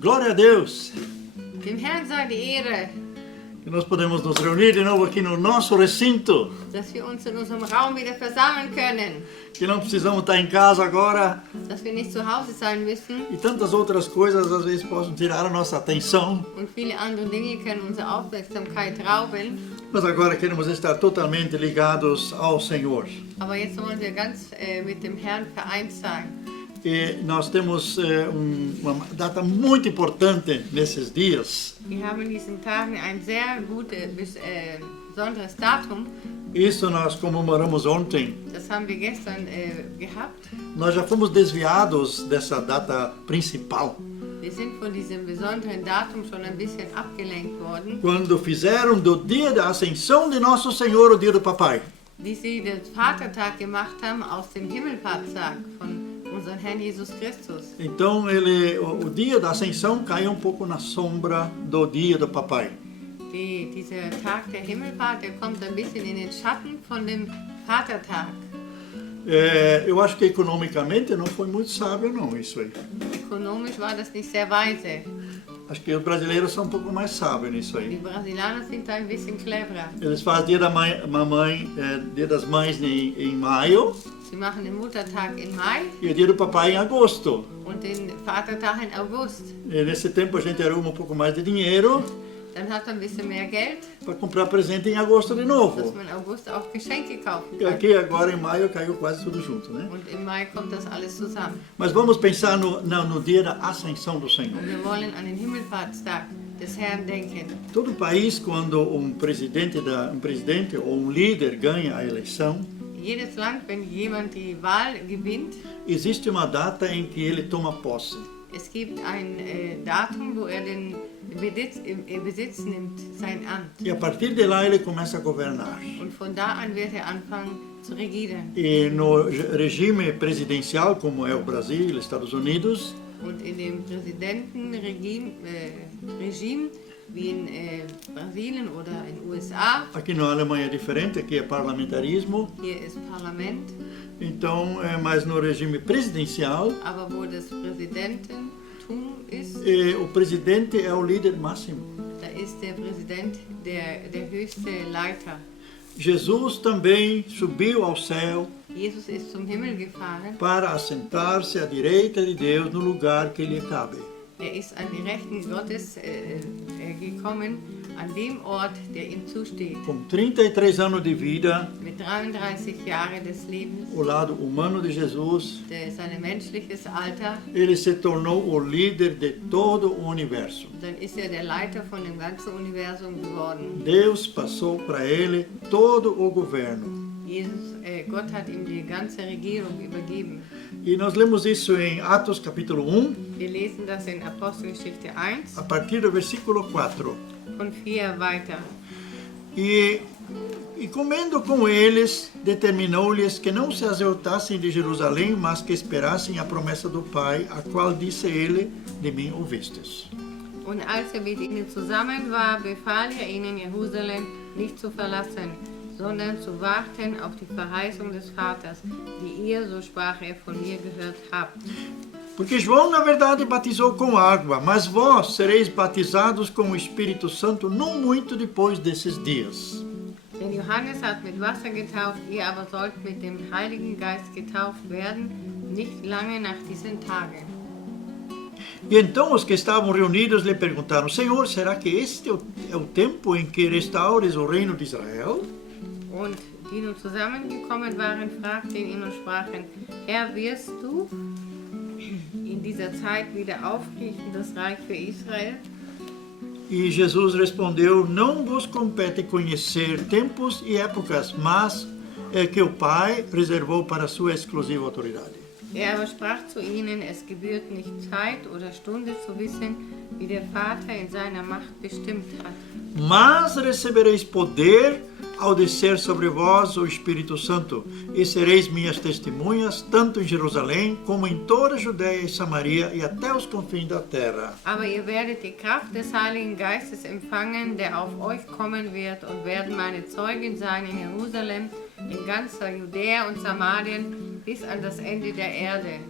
Glória a Deus! Dem Herrn sei die Ehre, Que nós podemos nos reunir de novo aqui no nosso recinto. dass wir uns in unserem Raum wieder versammeln können, Que não precisamos estar em casa agora. dass wir nicht zu Hause sein müssen E tantas outras coisas às vezes possam tirar a nossa atenção. und viele andere Dinge können unsere Aufmerksamkeit rauben. Mas agora queremos estar totalmente ligados ao Senhor. Aber jetzt wollen wir ganz mit dem Herrn vereint sein. E nós temos uma data muito importante nesses dias. Wir haben in diesen Tagen ein sehr besonderes Datum. Isso nós comemoramos ontem. Das haben wir gestern gehabt. Nós já fomos desviados dessa data principal. Wir sind von diesem besonderen Datum schon ein bisschen abgelenkt worden. Quando fizeram do dia da ascensão de nosso Senhor o dia do papai. Die sie den Vatertag gemacht haben aus dem Himmelfahrtstag von unserem Herrn Jesus Christus. Então o dia da ascensão caiu um pouco na sombra do dia do papai. Dieser Tag der Himmelfahrt, der kommt ein bisschen in den Schatten von dem Vatertag. Eu acho que economicamente não foi muito sábio não isso aí. Ökonomisch war das nicht sehr weise. Acho que os brasileiros são um pouco mais sábios nisso Die aí. Brasilianer sind da ein bisschen cleverer. Eles fazem dia da mamãe, dia das mães em maio Sie machen den Muttertag im Mai e o dia do papai em agosto. und den Vatertag in August. E nesse tempo a gente arruma um pouco mais de dinheiro Dann hat man ein bisschen mehr Geld, para comprar presente em agosto de dass novo. man im August auch Geschenke kaufen E kann. aqui agora em maio caiu quase tudo junto, né? Und im Mai kommt das alles zusammen. Mas vamos pensar no dia da ascensão do Senhor. Und wir wollen an den Himmelfahrtstag des Herrn denken. Todo país, quando um presidente ou um líder ganha a eleição, Jedes Land, wenn jemand die Wahl gewinnt, existe uma data em que ele toma posse. es gibt ein Datum, wo er den Besitz nimmt, sein Amt. E a partir de lá ele começa a governar. Und von da an wird er anfangen zu regieren. E no regime presidencial, como é o Brasil e Estados Unidos, Und in dem Präsidentenregime, wie in Brasilien oder in USA, aqui na Alemanha é diferente, aqui é parlamentarismo. hier ist Parlament, Então, mas no regime presidencial, aber wo das Präsidententum ist, o presidente é o líder máximo. da ist der Präsident der höchste Leiter. Jesus também subiu ao céu Jesus ist zum Himmel gefahren. para assentar-se à direita de Deus no lugar que lhe cabe. Er ist an die Rechten Gottes gekommen, an dem Ort, der ihm zusteht. Com 33 anos de vida, Mit 33 Jahren des Lebens, o lado humano de Jesus, sein menschliches Alter, ele se tornou o líder de todo o universo. dann ist er der Leiter von dem ganzen Universum geworden. Deus passou para ele todo o governo. Gott hat ihm die ganze Regierung übergeben. E nós lemos isso em Atos capítulo 1, Wir lesen das in Apostelgeschichte 1 a partir do versículo 4. von 4 weiter. E comendo com eles, determinou-lhes que não se exaltassem de Jerusalém, mas que esperassem a promessa do Pai, a qual disse ele, de mim ouvistes. Und als er mit ihnen zusammen war, befahl er ihnen, Jerusalem nicht zu verlassen, sondern zu warten auf die Verheißung des Vaters, die ihr, so sprach er, von mir gehört habt. Porque João, na verdade, batizou com água, mas vós sereis batizados com o Espírito Santo não muito depois desses dias. Denn Johannes hat mit Wasser getauft, ihr aber sollt mit dem Heiligen Geist getauft werden, nicht lange nach diesen Tagen. E então os que estavam reunidos lhe perguntaram, Senhor, será que este é o tempo em que restaures o reino de Israel? Und die nun zusammengekommen waren, fragten ihn und sprachen, Herr, wirst du in dieser Zeit wieder aufrichten das Reich für Israel? E Jesus respondeu, não vos compete conhecer tempos e épocas, mas é que o Pai reservou para a sua exclusiva autoridade. Er aber sprach zu ihnen, es gebührt nicht Zeit oder Stunde zu wissen, wie der Vater in seiner Macht bestimmt hat. Mas recebereis poder ao descer sobre vós o Espírito Santo, e sereis minhas testemunhas, tanto em Jerusalém, como em toda a Judéia e Samaria, e até os confins da terra. Aber ihr werdet die Kraft des Heiligen Geistes empfangen, der auf euch kommen wird, und werden meine Zeugen sein in Jerusalem, in ganzer Judäa und Samarien, bis an das Ende der Erde.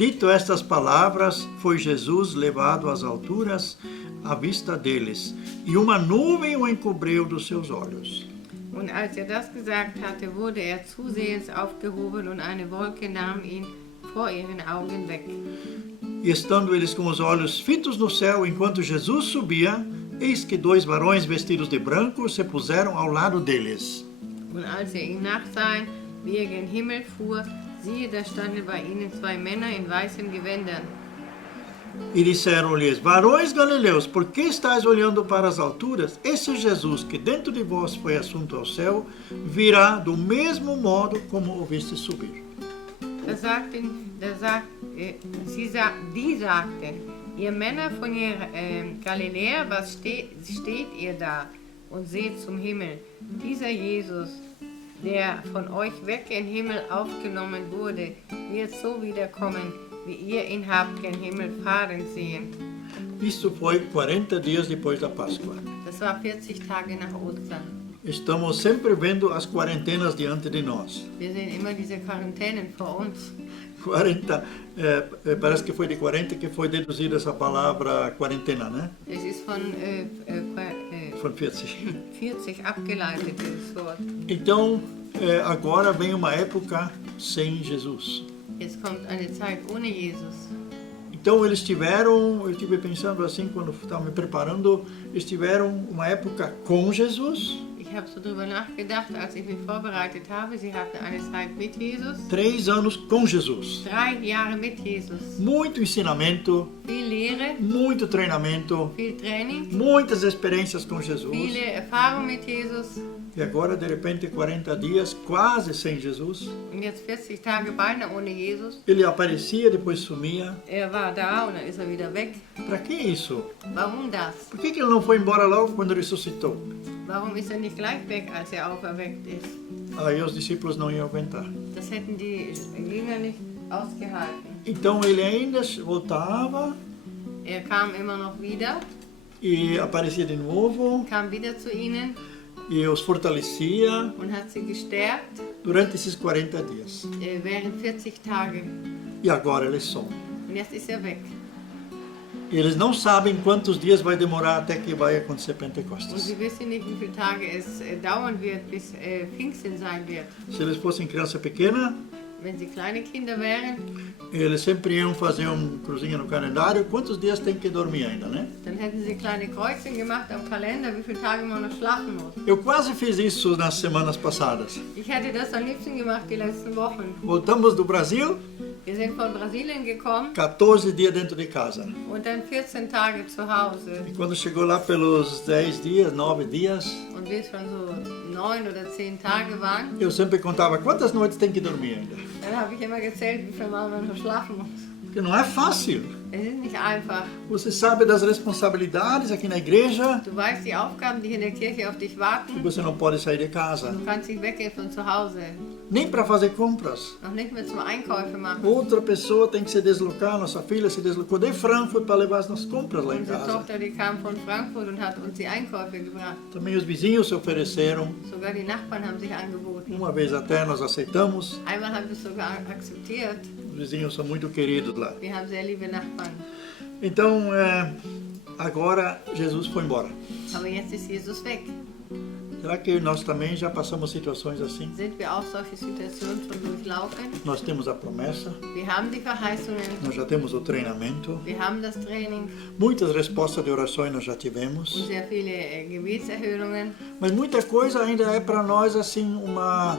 Dito estas palavras, foi Jesus levado às alturas à vista deles, e uma nuvem o encobriu dos seus olhos. Und als das gesagt hatte, wurde zusehends aufgehoben und eine Wolke nahm ihn vor ihren Augen weg. E estando eles com os olhos fitos no céu, enquanto Jesus subia, eis que 2 varões vestidos de branco se puseram ao lado deles. Und als ihn nachsahen, wie gen Himmel fuhr, siehe, da standen bei ihnen 2 Männer in weißen Gewändern. E disseram-lhes: Varões galileus, por que estáis olhando para as alturas? Esse Jesus que dentro de vós foi assunto ao céu, virá do mesmo modo como o viste subir. Die sagten, ihr Männer von Galiläa, was steht ihr da und seht zum Himmel? Dieser Jesus, der von euch weg in den Himmel aufgenommen wurde, wird so wiederkommen, wie ihr ihn habt gen Himmel fahren sehen. Isso foi 40 dias depois da Páscoa. Das war 40 Tage nach Ostern. Estamos sempre vendo as quarentenas diante de nós. Wir sehen immer diese Quarantänen vor uns. 40, parece que foi de 40 que foi deduzida essa palavra quarentena, né? Es ist von Von 40. 40 abgeleitet, dieses Wort. Então, agora vem uma época sem Jesus. Jetzt kommt eine Zeit ohne Jesus. Então eles tiveram, eu estive pensando assim quando estava me preparando, eles tiveram uma época com Jesus. Ich habe so drüber nachgedacht, als ich mich vorbereitet habe. Sie hatten eine Zeit mit Jesus. 3 anos com Jesus. 3 Jahre mit Jesus. Muito ensinamento, Viel Lehre, muito treinamento, viel Training, muitas experiências com Jesus. viele Erfahrung mit Jesus. E agora, de repente, 40 dias quase sem Jesus. Und jetzt 40 Tage beinahe ohne Jesus. Ele aparecia, depois sumia. War da und dann ist wieder weg. Para que isso? Warum das? Por que ele não foi embora logo quando ressuscitou? Warum ist nicht gleich weg, als auferweckt ist? Aí os discípulos não iam aguentar. Das hätten die Jünger nicht ausgehalten. Então ele ainda voltava Kam immer noch wieder, e aparecia de novo kam wieder zu ihnen e os fortalecia und hat sie gestärkt durante esses 40 dias. Während 40 Tage. E agora eles somem. Und jetzt ist weg. E eles não sabem quantos dias vai demorar até que vai acontecer Und Pentecostes. sie wissen nicht, wie viele Tage es dauern wird, bis Pfingsten sein wird. Se eles fossem criança pequena, Wenn sie kleine Kinder wären, eles sempre iam fazer cruzinha no calendário. Quantos dias tem que dormir ainda, né? dann hätten sie kleine Kreuzchen gemacht am Kalender, wie viele Tage man noch schlafen muss. Eu quase fiz isso nas semanas passadas. Ich hätte das am liebsten gemacht die letzten Wochen. Voltamos do Brasil, Wir sind von Brasilien gekommen 14 dias dentro de casa. und dann 14 Tage zu Hause. E quando chegou lá pelos 10 dias, 9 dias, Und wir schon so 9 oder 10 Tage waren, eu sempre contava quantas noites tem que dormir ainda. dann habe ich immer gezählt, wie viel Mal man noch schlafen muss. Porque não é fácil. Es ist nicht einfach. Você sabe das responsabilidades aqui na igreja Du weißt die Aufgaben, die in der Kirche auf dich e warten. você não pode sair de casa. Du kannst nicht weggehen von zu Hause. Nem para fazer compras. Noch nicht mehr zum Einkäufe machen. Outra pessoa tem que se deslocar, nossa filha se deslocou de Frankfurt para levar as nossas compras lá em Unsere casa. Tochter, die kam von Frankfurt und hat uns die Einkäufe gebracht. Também os vizinhos se ofereceram. Sogar die Nachbarn haben sich angeboten. Uma vez até nós aceitamos. Einmal haben wir es sogar akzeptiert. Os vizinhos são muito queridos lá. Wir haben sehr liebe Nachbarn. Então, agora Jesus foi embora. Aber jetzt ist Jesus weg. Será que nós também já passamos situações assim? Sind wir auch solche Situationen schon durchlaufen? Nós temos a promessa, Wir haben die Verheißungen. nós já temos o treinamento, Wir haben das Training muitas respostas de orações nós já und tivemos, sehr viele Gebetserhörungen. mas muita coisa ainda é para nós assim uma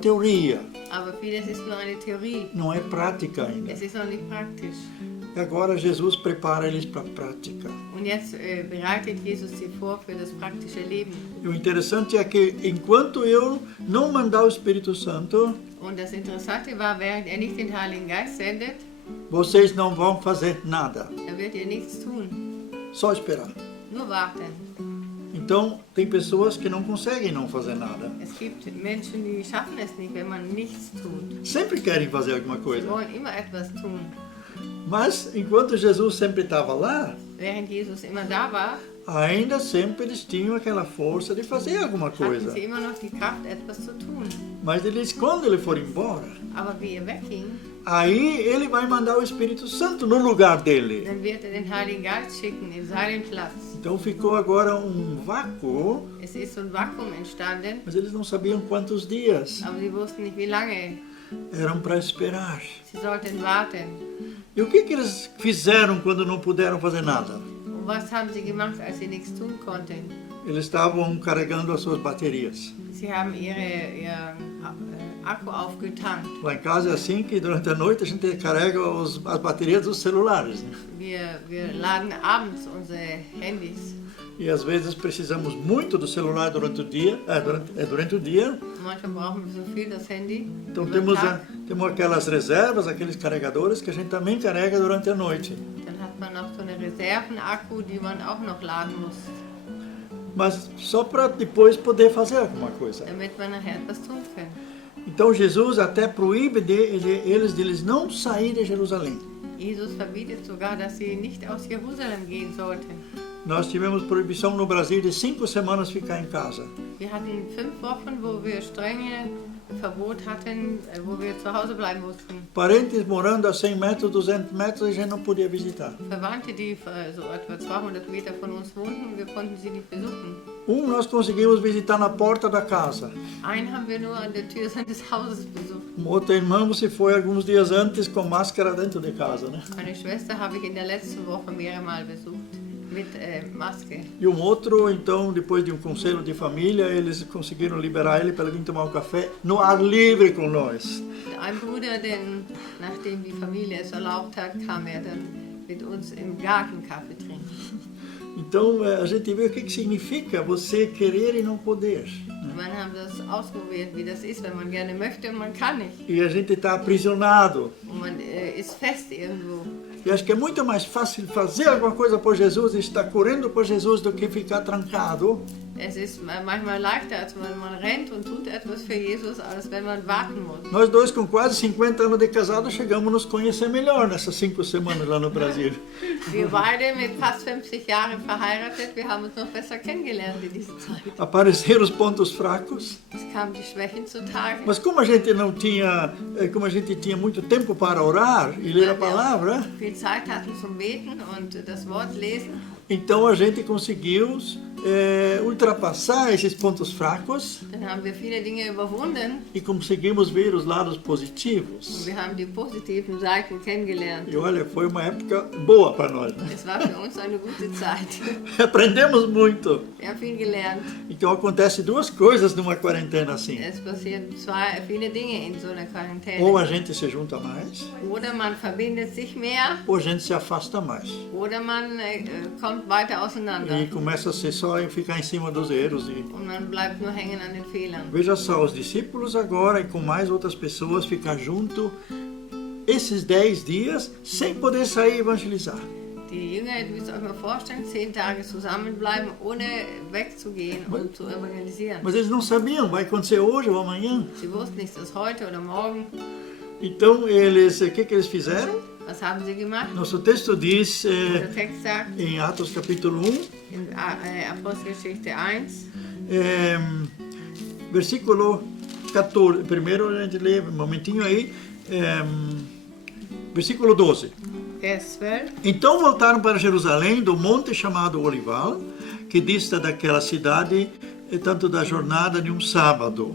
teoria, Aber vieles ist nur eine Theorie. não é prática ainda. Es ist noch nicht praktisch. E agora Jesus prepara eles para a prática. Und jetzt bereitet Jesus sie vor für das praktische Leben. E o interessante é que enquanto eu não mandar o Espírito Santo, Und das Interessante war, während er nicht den Heiligen Geist sendet, vocês não vão fazer nada, er wird ihr nichts tun. só esperar. Nur warten. Então, tem pessoas que não conseguem não fazer nada. Es gibt Menschen, die schaffen es nicht, wenn man nichts tut. Sempre querem fazer alguma Sie coisa. wollen immer etwas tun. Mas, enquanto Jesus sempre estava lá, Während Jesus immer da war, ainda sempre eles tinham aquela força de fazer alguma hatten coisa. sie immer noch die Kraft, etwas zu tun. Mas quando ele for embora, Aber wie wegging, aí ele vai mandar o Espírito Santo no lugar dele. dann wird den Heiligen Geist schicken in seinen Platz. Então ficou agora vácuo, Es ist so ein Vakuum entstanden, mas eles não sabiam quantos dias aber sie wussten nicht, wie lange. eram para esperar. Sie sollten warten. E o que eles fizeram quando não puderam fazer nada? Und was haben sie gemacht, als sie nichts tun konnten? Eles estavam carregando as suas baterias. Sie haben ihren Akku aufgetankt. Lá em casa é assim que durante a noite a gente carrega as baterias dos celulares, né? Wir laden abends unsere Handys. E às vezes precisamos muito do celular durante o dia, durante o dia. Manchmal brauchen wir so viel das Handy. Então über den temos Tag. aquelas reservas, aqueles carregadores que a gente também carrega durante a noite. Dann hat man noch so eine Reservenakku, die man auch noch laden muss, Mas só para depois poder fazer alguma coisa. damit man nachher etwas tun kann. Então Jesus até proíbe deles não sair de Jerusalém. Jesus verbietet sogar, dass sie nicht aus Jerusalem gehen sollten. Nós tivemos proibição no Brasil de 5 semanas ficar em casa. Wir hatten 5 Wochen, wo wir strenge Verbot hatten, wo wir zu Hause bleiben mussten. Parentes morando a 100 metros, 200 metros, a gente não podia visitar. Verwandte, die so etwa 200 Meter von uns wohnten, wir konnten sie nicht besuchen. Nós conseguimos visitar na porta da casa. Einen haben wir nur an der Tür seines Hauses besucht. Outro irmão se foi alguns dias antes com máscara dentro de casa, né? Eine Schwester habe ich in der letzten Woche mehrere Mal besucht, mit Maske. E outro, então, depois de conselho de família, eles conseguiram liberar ele para vir tomar um café no ar livre com nós. Ein Bruder, denn nachdem die Familie es erlaubt hat, kam er dann mit uns im Garten Kaffee trinken. Então, a gente vê o que significa você querer e não poder. Wir haben das ausprobiert, wie das ist, wenn man gerne möchte und man kann nicht. E a gente está aprisionado. Und man ist fest irgendwo. E acho que é muito mais fácil fazer alguma coisa por Jesus e estar correndo por Jesus do que ficar trancado. Es ist manchmal leichter, als wenn man rennt und tut etwas für Jesus, als wenn man warten muss. Nós dois, com quase 50 anos de casado, chegamos a nos conhecer melhor nessas 5 semanas lá no Brasil. Wir beide mit fast 50 Jahren verheiratet, wir haben uns noch besser kennengelernt in dieser Zeit. Apareceram os pontos fracos. Es kamen die Schwächen zutage. Mas como a gente tinha muito tempo para orar e ler a palavra, Viel Zeit hatten zum Beten und das Wort lesen. então a gente conseguiu ultrapassar esses pontos fracos Dann haben wir viele Dinge überwunden e conseguimos ver os lados und positivos. wir haben die positiven Seiten kennengelernt. E olha, foi uma época boa para nós, né? Es war für uns eine gute Zeit. Aprendemos muito. Wir haben viel gelernt. Então acontece 2 coisas numa quarentena assim. Es passieren viele Dinge in so einer Quarantäne. Ou a gente se junta mais, Oder man verbindet sich mehr, ou a gente se afasta mais. oder man kommt weiter auseinander. E começa a ser só ficar em cima dos erros. Und man bleibt nur hängen an den Fehlern. Veja só, os discípulos agora e com mais outras pessoas ficar junto esses 10 dias sem poder sair e evangelizar. Die Jünger, ihr müsst euch mal vorstellen, 10 Tage zusammenbleiben, ohne wegzugehen und zu evangelisieren. Mas eles não sabiam, vai acontecer hoje ou amanhã. Sie wussten nicht, dass heute oder morgen. Então, o que eles fizeram? Was haben sie gemacht? Nosso texto diz, Der Text sagt em Atos capítulo 1, in Apostelgeschichte 1, versículo 14. Primeiro a gente lê um momentinho aí, versículo 12. Vers 12. Então voltaram para Jerusalém, do monte chamado Olival, que dista daquela cidade tanto da jornada de um sábado.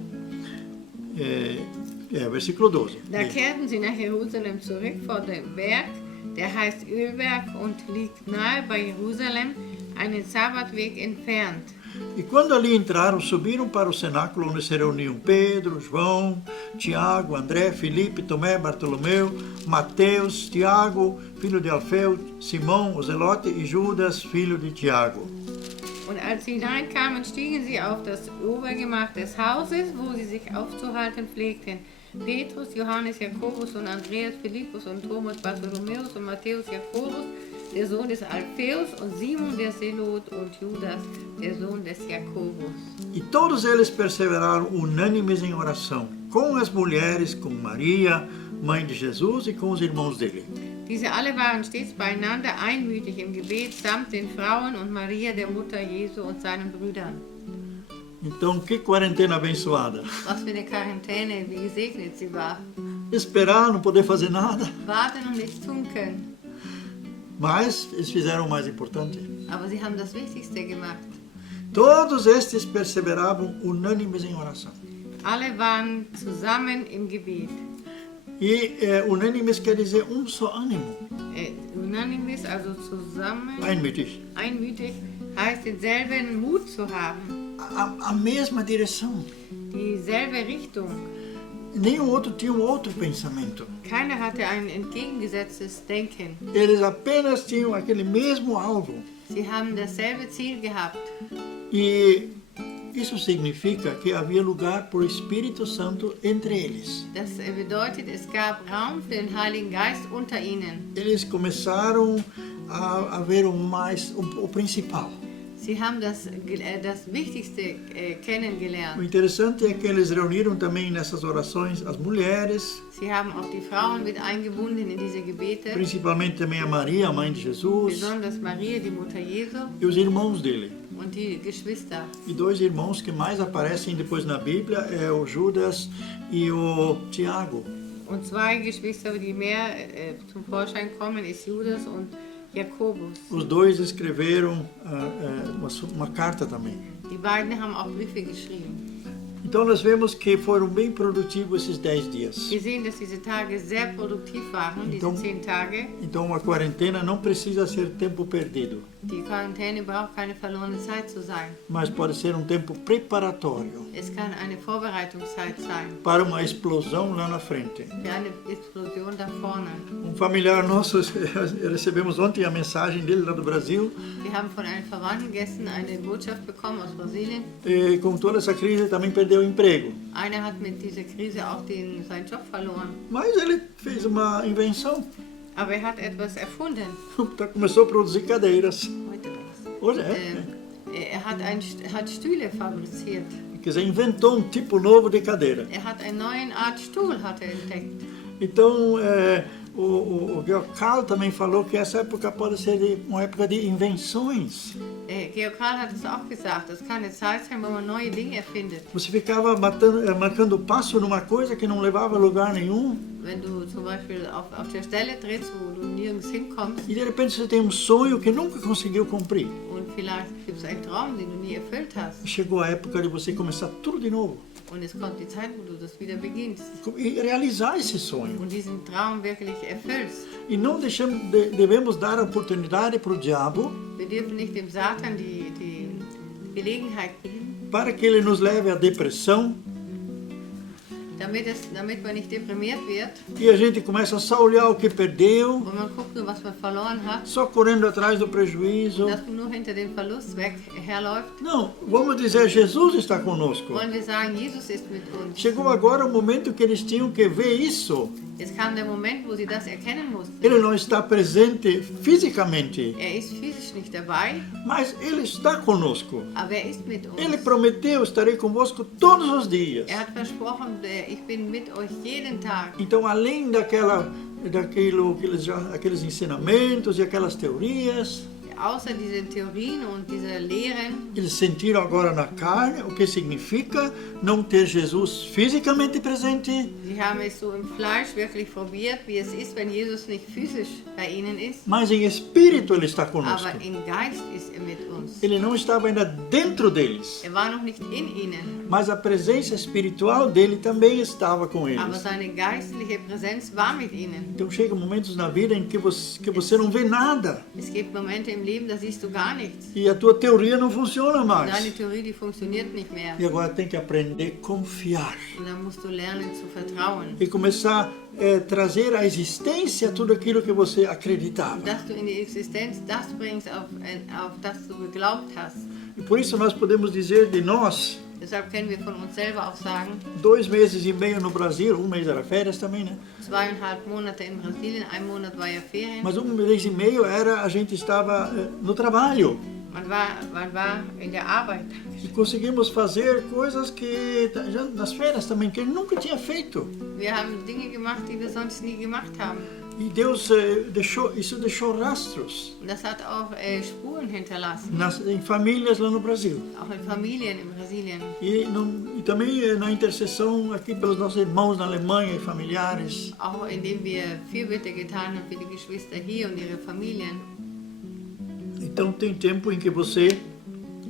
Versículo 12. Da kehrten sie nach Jerusalem zurück vor dem Berg, der heißt Ölberg und liegt nahe bei Jerusalem, einen Sabbatweg entfernt. E quando ali entraram, subiram para o cenáculo onde se reuniam Pedro, João, Tiago, André, Filipe, Tomé, Bartolomeu, Mateus, Tiago, filho de Alfeu, Simão, o Zelote e Judas, filho de Tiago. Und als sie hineinkamen, stiegen sie auf das Obergemach des Hauses, wo sie sich aufzuhalten pflegten. Petrus, Johannes, Jakobus und Andreas, Philippus und Thomas, Bartholomäus und Matthäus, Jakobus, der Sohn des Alpheus, und Simon der Zelot und Judas, der Sohn des Jakobus. E todos eles perseveraram unânimes em oração, com as mulheres, com Maria, mãe de Jesus, e com os irmãos dele. Diese alle waren stets beieinander einmütig im Gebet, samt den Frauen und Maria, der Mutter Jesu und seinen Brüdern. Então, que quarentena abençoada. Was für eine Quarantäne, wie gesegnet sie war. Esperar, não poder fazer nada. Warten und nichts tun können. Mas eles fizeram o mais importante. Aber sie haben das Wichtigste gemacht. Todos estes perseveravam unânimes em oração. Alle waren zusammen im Gebet. E unânimes quer dizer só ânimo. Unanimes, also zusammen, Einmütig. einmütig, heißt denselben Mut zu haben. A mesma direção. Dieselbe Richtung. Nenhum outro tinha outro pensamento. Keiner hatte ein entgegengesetztes Denken. Eles apenas tinham aquele mesmo alvo. Sie haben dasselbe Ziel gehabt. E isso significa que havia lugar para o Espírito Santo entre eles. Das bedeutet, es gab Raum für den Heiligen Geist unter ihnen. Eles começaram a ver o principal. Sie haben das Wichtigste kennengelernt. O interessante é que eles reuniram também nessas orações as mulheres, Sie haben auch die Frauen mit eingebunden in diese Gebete, principalmente também a Maria, a mãe de Jesus, besonders Maria, die Mutter Jesu, e os irmãos dele. und die Geschwister. E dois irmãos que mais aparecem depois na Bíblia é o Judas e o Tiago. Und zwei Geschwister, die mehr zum Vorschein kommen, ist Judas und Jakobus. Os dois escreveram uma carta também. Die beiden haben auch Briefe geschrieben. Então nós vemos que foram bem produtivos esses 10 dias. Wir sehen, dass diese Tage sehr produktiv waren, diese 10 Tage. Então a quarentena não precisa ser tempo perdido, Die Quarantäne braucht keine verlorene Zeit zu sein. mas pode ser um tempo preparatório Es kann eine Vorbereitungszeit sein para uma explosão lá na frente. für eine Explosion da vorne. Familiar nosso, recebemos ontem a mensagem dele lá do Brasil, Wir haben von einem Verwandten gestern eine Botschaft bekommen aus Brasilien. e com toda essa crise também perdeu o emprego. Einer hat mit dieser Krise auch seinen Job verloren. Mas ele fez uma invenção, Aber er hat etwas erfunden. começou a produzir cadeiras. Heute was. Hoje Er hat Stühle fabriziert. Quer dizer, inventou tipo novo de cadeira. Er hat eine neue Art Stuhl entdeckt. Então, o Georg Karl também falou que essa época pode ser uma época de invenções. Georg Karl hat es auch gesagt, das kann eine Zeit sein, wo man neue Dinge erfindet. Você ficava marcando passo numa coisa que não levava a lugar nenhum. Wenn du zum Beispiel auf der Stelle trittst, wo du nirgends hinkommst, E de repente você tem sonho que nunca conseguiu cumprir. und vielleicht gibt es einen Traum, den du nie erfüllt hast. Chegou a época de você começar tudo de novo. Und es kommt die Zeit, wo du das wieder beginnst E realizar esse sonho. und diesen Traum wirklich erfüllst. E não devemos dar a oportunidade para o diabo Wir dürfen nicht dem Satan die Gelegenheit geben, para que ele nos leve à depressão damit man nicht deprimiert wird e a gente começa só a olhar o que perdeu, und man guckt nur, was man verloren hat, só correndo atrás do prejuízo. dass man nur hinter den Verlust herläuft. Não, vamos dizer, Jesus está conosco. Wollen wir sagen, Jesus ist mit uns. Chegou agora o momento que eles tinham que ver isso. Jetzt kam der Moment, wo sie das erkennen mussten. Ele não está presente fisicamente, Er ist physisch nicht dabei, mas ele está conosco. aber er ist mit uns. Ele prometeu, estarei convosco todos os dias. Er hat versprochen, ich bin mit euch jeden Tag. Então, além aqueles ensinamentos e aquelas teorias, Außer diesen Theorien und dieser Lehren, eles sentiram agora na carne o que significa não ter Jesus fisicamente presente, sie haben es so im Fleisch wirklich probiert, wie es ist, wenn Jesus nicht physisch bei ihnen ist, mas em espírito ele está conosco. aber im Geist ist er mit uns. Ele não estava ainda dentro deles, Er war noch nicht in ihnen, mas a presença espiritual dele também estava com aber eles. seine geistliche Präsenz war mit ihnen. Então chegam momentos na vida em que você não vê nada Es gibt Momente im Leben, da siehst du gar nichts. e a tua teoria não funciona Deine mais. Theorie, die funktioniert nicht mehr. E agora tem que aprender a confiar Und dann musst du lernen zu vertrauen. e começar a trazer à existência tudo aquilo que você acreditava. Dass du in die Existenz das bringst, auf das du geglaubt hast. E por isso nós podemos dizer de nós, Deshalb können wir von uns selber auch sagen, 2 meses e meio no Brasil, 1 mês era férias também, né? 2,5 Monate in Brasilien, 1 Monat war ja Ferien. Mas 1 mês e meio a gente estava no trabalho. Man war in der Arbeit. E conseguimos fazer coisas que, já nas férias também, que eu nunca tinha feito. Wir haben Dinge gemacht, die wir sonst nie gemacht haben. E Deus isso deixou rastros Und das hat auch Spuren hinterlassen, em famílias lá no Brasil. auch in Familien in Brasilien. E também na intercessão aqui pelos nossos irmãos na Alemanha e familiares. Auch indem wir Fürbitte getan haben für die Geschwister hier und ihre Familien. Então tem tempo em que você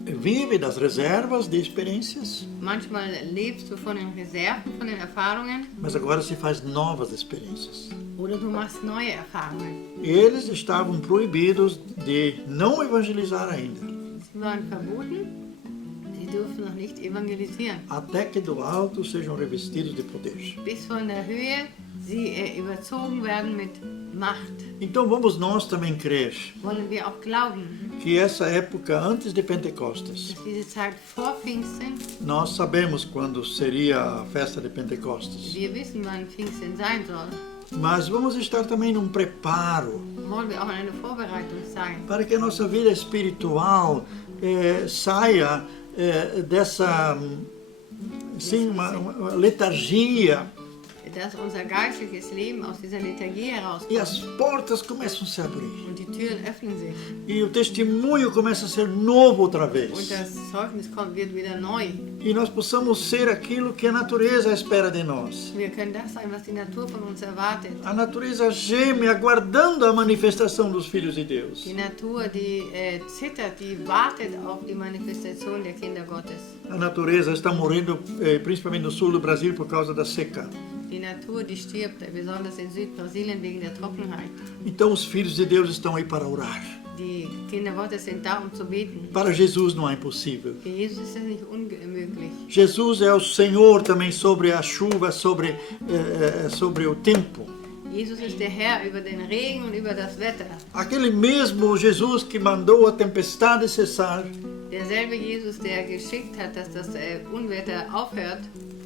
vive das reservas de experiências, Manchmal lebst du von den Reserven, von den Erfahrungen, mas agora se faz novas experiências. oder du machst neue Erfahrungen. Eles estavam proibidos de não evangelizar ainda, Sie waren verboten, sie dürfen noch nicht evangelisieren. até que do alto sejam revestidos de poder. Bis von der Höhe sie überzogen werden mit Macht. Então vamos nós também crer Wollen wir auch glauben, que essa época antes de Pentecostes, dass diese Zeit vor Pfingsten, nós sabemos quando seria a festa de Pentecostes, wir wissen, wann Pfingsten sein soll, mas vamos estar também num preparo wollen wir auch in einer Vorbereitung sein, para que a nossa vida espiritual saia dessa sim, uma letargia dass unser geistliches Leben aus dieser Liturgie e herauskommt as portas começam a se abrir und die Türen öffnen sich e o testemunho começa a ser novo outra und vez das Zeugnis wird wieder neu. e nós possamos ser aquilo que a natureza espera de nós. Wir können das sein, was die Natur von uns erwartet. A natureza geme aguardando a manifestação dos filhos de Deus. Die Natur, die zittert, die wartet auf die Manifestation der Kinder Gottes. A natureza está morrendo, principalmente no sul do Brasil, por causa da seca. Die Natur, die stirbt, besonders in Südbrasilien wegen der Trockenheit. Então os filhos de Deus estão aí para orar. Die Kinder Gottes sind da, um zu beten. Para Jesus não é impossível. Für Jesus ist das nicht unmöglich. Jesus é o Senhor também sobre a chuva, sobre o tempo. Jesus ist der Herr über den Regen und über das Wetter. Aquele mesmo Jesus que mandou a tempestade cessar, Derselbe Jesus, der geschickt hat, dass das Unwetter aufhört.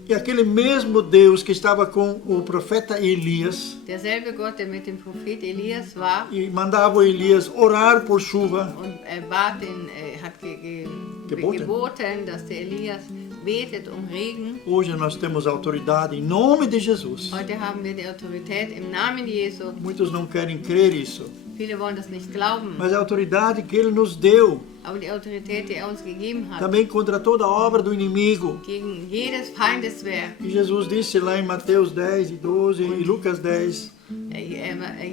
e aquele mesmo Deus que estava com o profeta Elias Derselbe Gott, der mit dem Prophet Elias war e mandava Elias orar por chuva. und hat Geboten. geboten, dass der Elias betet um Regen. Hoje nós temos autoridade em nome de Jesus. Heute haben wir die Autorität im Namen Jesu. Muitos não querem crer isso, Viele wollen das nicht glauben, mas a autoridade que Ele nos deu aber die Autorität, die er uns gegeben hat, também contra toda a obra do inimigo. gegen jedes Feindeswerk. E Jesus disse lá em Mateus 10 e 12 e Lucas 10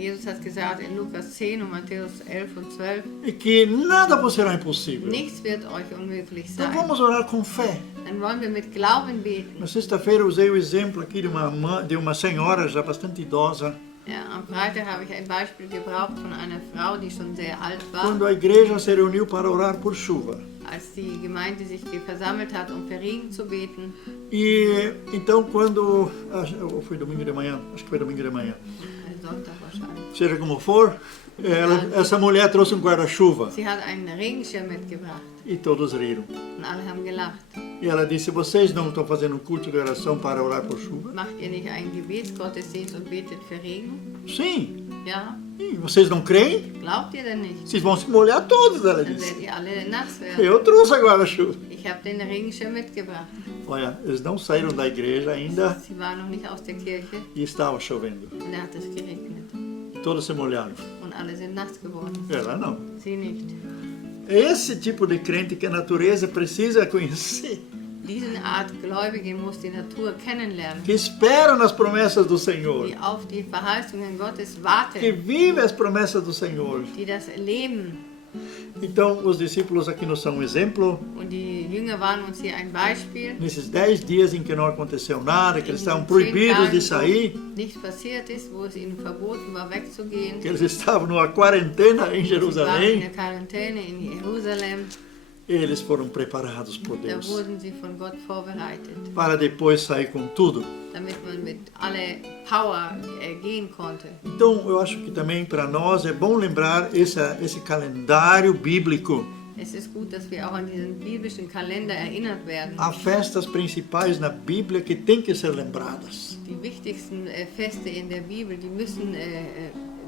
Jesus hat gesagt in Lukas 10 und Matthäus 11 und 12, e que nada vos será impossível. nichts wird euch unmöglich Então sein. vamos orar com fé. Dann wollen wir mit Glauben beten. Na sexta-feira usei o exemplo aqui de uma senhora já bastante idosa. Ja, am Freitag habe ich ein Beispiel gebraucht von einer Frau, die schon sehr alt war. Quando a igreja se reuniu para orar por chuva. Als die Gemeinde sich versammelt hat, um für Regen zu beten. E então quando ou foi domingo de manhã, acho que foi domingo de manhã. Sonntag wahrscheinlich. Seja como for, essa mulher trouxe um guarda-chuva Sie hat einen Regenschirm mitgebracht e todos riram. und alle haben gelacht. E ela disse: vocês não estão fazendo um culto de oração para orar por chuva? Macht ihr nicht einen Gebetsgottesdienst und betet für Regen? Sim. Ja, E vocês não creem? glaubt ihr denn nicht? Vocês vão se molhar todos, ela Dann disse. werdet ihr alle nass werden. Eu trouxe a guarda-chuva. Ich habe den Regenschirm mitgebracht. Olha, eles não saíram da igreja ainda Sie waren noch nicht aus der Kirche e estava chovendo. und da hat es geregnet. Todos se molharam. Und alle sind nass geworden. Ela não. Sie nicht. É esse tipo de crente que a natureza precisa conhecer, Diese Art Gläubige muss die Natur kennenlernen, que espera nas promessas do Senhor, die auf die Verheißungen Gottes que warten, vive as promessas do Senhor. die das leben. Então, os discípulos aqui nos são um exemplo. Und die Jünger waren uns hier ein Beispiel. Nesses 10 dias em que não aconteceu nada, que eles In estavam diesen 10 proibidos de Tagen, sair, wo nichts passiert ist, wo es ihnen verboten war, wegzugehen. que eles estavam numa quarentena em Sie waren in Jerusalém, der Quarantäne in Jerusalem. eles foram preparados por Da Deus wurden sie von Gott vorbereitet, para depois sair com tudo. damit man mit aller Power gehen konnte. Então, eu acho que também para nós é bom lembrar esse calendário bíblico. Es ist gut, dass wir auch an diesen biblischen Kalender erinnert werden. Há festas principais na Bíblia que têm que ser lembradas. Die wichtigsten Feste in der Bibel, die müssen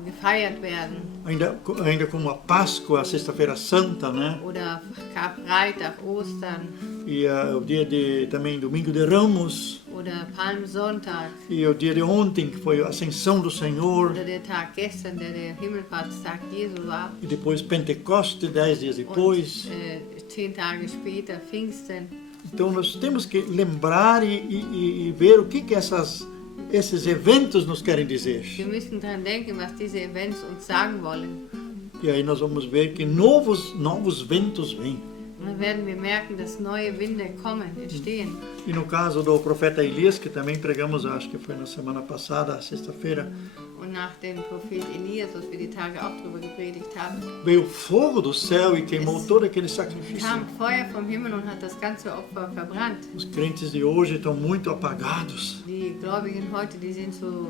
gefeiert werden. Ainda como a Páscoa, a Sexta-feira Santa, né? Oder Karfreitag, Ostern E o dia também Domingo de Ramos. Oder Palmsonntag. E o dia de ontem, que foi a ascensão do Senhor. Oder der Tag gestern, der Himmelfahrtstag Jesu war. E depois Pentecoste, 10 dias depois. Und 10 Tage später Pfingsten. Então nós temos que lembrar e ver o que esses eventos nos querem dizer. Wir müssen daran denken, was diese Events uns sagen wollen. E aí nós vamos ver que novos ventos vêm. Und dann werden wir merken, dass neue Winde kommen, entstehen. E no caso do profeta Elias, que também pregamos, acho que foi na semana passada, sexta-feira, Und nach dem Prophet Elias, was wir die Tage auch darüber gepredigt haben, veio fogo do céu e queimou todo aquele sacrifício. kam Feuer vom Himmel und hat das ganze Opfer verbrannt. Os crentes de hoje estão muito apagados. Die Gläubigen heute, die sind so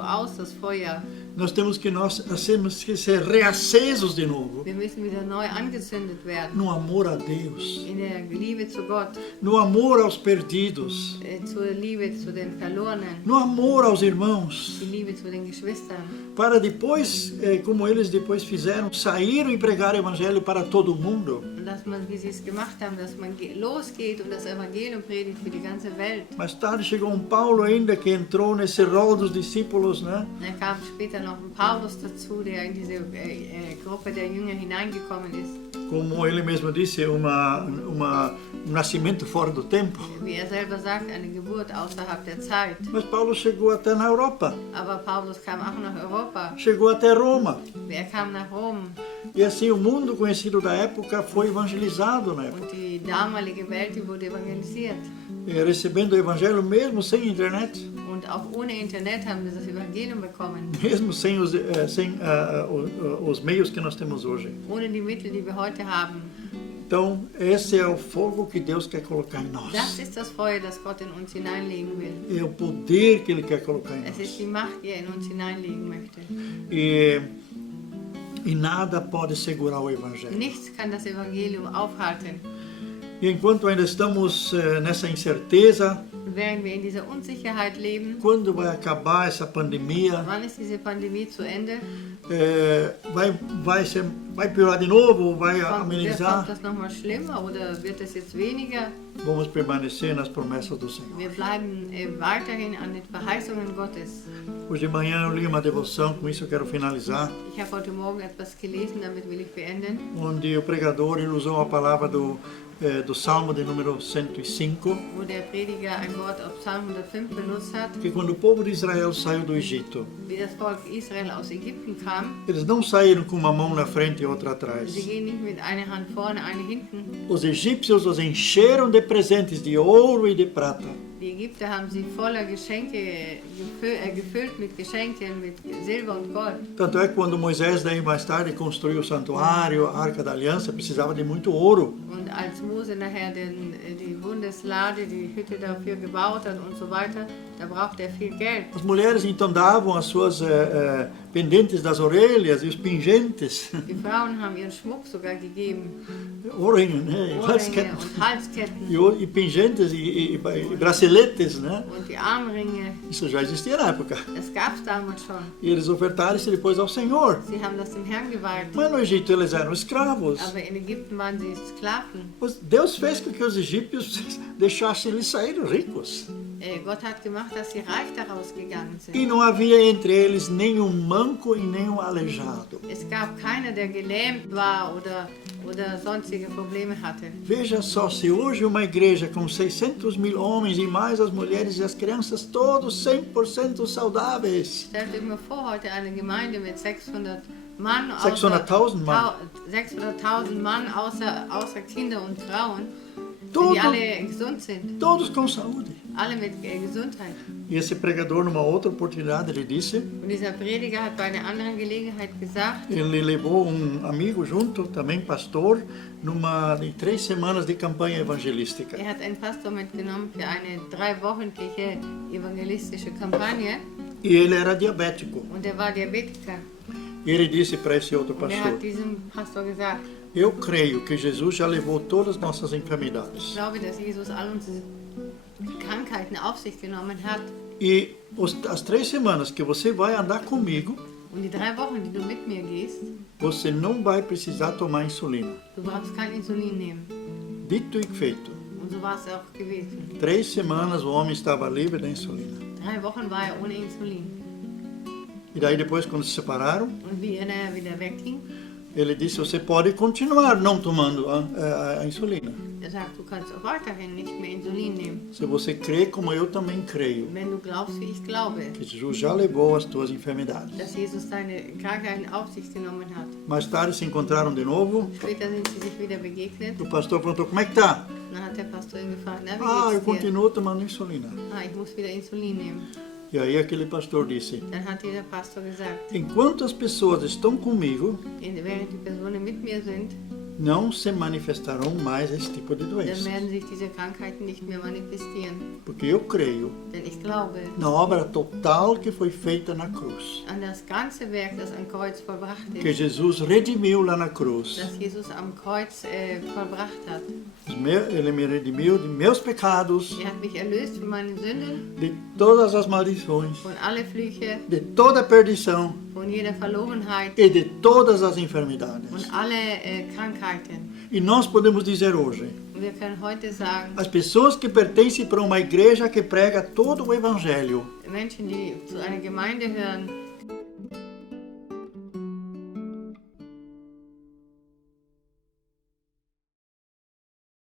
aus, das Feuer. Nós temos que ser reacesos de novo. Wir müssen wieder neu angezündet werden. No amor a Deus. In der Liebe zu Gott, No amor aos perdidos. zur Liebe zu den Verlorenen, No amor aos irmãos. die Liebe zu den Geschwistern. Para depois, como eles depois fizeram, saíram e pregar o evangelho para todo mundo. Und dass man, wie sie es gemacht haben, dass man losgeht und das Evangelium predigt für die ganze Welt. Mais tarde chegou Paulo ainda que entrou nesse rol dos discípulos, né? Da kam später noch ein Paulus dazu, der in diese Gruppe der Jünger hineingekommen ist. Como ele mesmo disse, um nascimento fora do tempo. Wie selber sagt, eine Geburt außerhalb der Zeit. Mas Paulo chegou até na Europa, Aber Paulus kam auch nach Europa. chegou até Roma. Er kam nach Rom. E assim o mundo conhecido da época foi evangelizado na época. Und die damalige Welt, die wurde evangelisiert. Recebendo o evangelho mesmo sem internet, Und auch ohne Internet haben wir das Evangelium bekommen. mesmo sem os meios que nós temos hoje. Ohne die Mittel, die wir heute haben. Então, esse é o fogo que Deus quer colocar em nós. Das ist das Feuer, das Gott in uns hineinlegen will. É o poder que Ele quer colocar em Es nós. ist die Macht, die er in uns hineinlegen möchte. E nada pode segurar o evangelho. Nichts kann das Evangelium aufhalten. E enquanto ainda estamos nessa incerteza, Und während wir in dieser Unsicherheit leben, quando vai acabar essa pandemia, wann ist diese Pandemie zu Ende? vai piorar de novo, vai Kommt amenizar? das nochmal schlimmer oder wird es jetzt weniger? Vamos permanecer nas promessas do Senhor. Wir bleiben weiterhin an den Verheißungen Gottes. Hoje de manhã eu li uma devoção, com isso eu quero finalizar, Ich habe heute Morgen etwas gelesen, damit will ich beenden. onde o pregador ele usou a palavra do Salmo de número 105, Wo der Prediger ein Wort auf Psalm 105 benutzt hat, que quando o povo de Israel saiu do Egito, wie das Volk Israel aus Ägypten kam. eles não saíram com uma mão na frente e outra atrás. Sie gehen nicht mit einer Hand vorne, eine hinten. Os egípcios os encheram de presentes de ouro e de prata. Die Ägypter haben sie voller Geschenke gefüllt mit Geschenken, mit Silber und Gold. Tanto é que quando Moisés daí mais tarde construiu o santuário, a Arca da Aliança, precisava de muito ouro. Und als Mose nachher die Bundeslade, die Hütte dafür gebaut hat und so weiter, da braucht er viel Geld. As mulheres então davam as suas pendentes das orelhas e os pingentes, Die Frauen haben ihren Schmuck sogar gegeben, ouro, né? Ohrringe und Halsketten E pingentes e braceletes, né? und die Armringe. Isso já existia na época. Das gab es damals schon. E eles ofertaram isso depois ao Senhor. Sie haben das dem Herrn geweiht. Mas no Egito eles eram escravos. Aber in Ägypten waren sie Sklaven. Deus fez com que os egípcios deixassem eles saírem ricos. Gott hat gemacht, dass sie reich daraus gegangen sind. E não havia entre eles nenhum manco e nenhum aleijado. Es gab keiner, der gelähmt war oder sonstige Probleme hatte. Veja só, se hoje uma igreja com 600.000 homens e mais as mulheres e as crianças, todos 100% saudáveis. Stellt euch mal vor, heute eine Gemeinde mit 600 Mann, 600.000 Mann. 600.000 Mann außer Kinder und Frauen, Tudo. die alle gesund sind. Todos com saúde. Alle mit Gesundheit. E esse pregador, numa outra oportunidade, ele disse, Und dieser Prediger hat bei einer anderen Gelegenheit gesagt, ele levou amigo junto, também pastor, em 3 semanas de campanha evangelística. er hat einen Pastor mitgenommen für eine 3-wöchentliche evangelistische Kampagne E ele era diabético. und er war Diabetiker. E ele disse para esse outro Und er pastor, hat diesem Pastor gesagt, eu creio que Jesus já levou todas as nossas ich enfermidades. glaube, dass Jesus all unsere Krankheiten auf sich genommen hat. E as 3 semanas que você vai andar comigo, Und die 3 Wochen, die du mit mir gehst, você não vai precisar tomar insulina. du brauchst kein Insulin nehmen. Dito e feito. Und so war es auch gewesen. 3 semanas o homem estava livre da insulina. 3 Wochen war er ohne Insulin. E daí depois, quando se separaram, Und wie er wieder wegging, ele disse, você pode continuar não tomando a insulina. er sagt, du kannst auch weiterhin nicht mehr Insulin nehmen. Se você crê como eu também creio, Wenn du glaubst, wie ich glaube, que Jesus já levou as tuas enfermidades. dass Jesus deine Krankheiten auf sich genommen hat. Mais tarde se encontraram de novo. Später sind sie sich wieder begegnet. O pastor perguntou, como é que tá? Dann hat der Pastor ihn gefragt, na, Ah, wie eu geht's dir? continuo tomando insulina. Ah, ich muss wieder Insulin nehmen. E aí aquele pastor disse, Dann hat dieser Pastor gesagt, enquanto as pessoas estão comigo, während die Personen mit mir sind, não se manifestarão mais esse tipo de dann doença. werden sich diese Krankheiten nicht mehr manifestieren. Porque eu creio Denn ich glaube na obra total que foi feita na cruz. an das ganze Werk, das am Kreuz vollbracht Que ist, Jesus redimiu lá na cruz. das Jesus am Kreuz vollbracht hat. Ele me redimiu de meus pecados, Er hat mich erlöst von meinen Sünden, de todas as maldições, von alle Flüche, de toda a perdição von jeder Verlorenheit e de todas as enfermidades. und alle Krankheiten. E nós podemos dizer hoje, Und wir können heute sagen, as pessoas que pertencem para uma igreja que prega todo o evangelho, Menschen, die zu einer Gemeinde hören,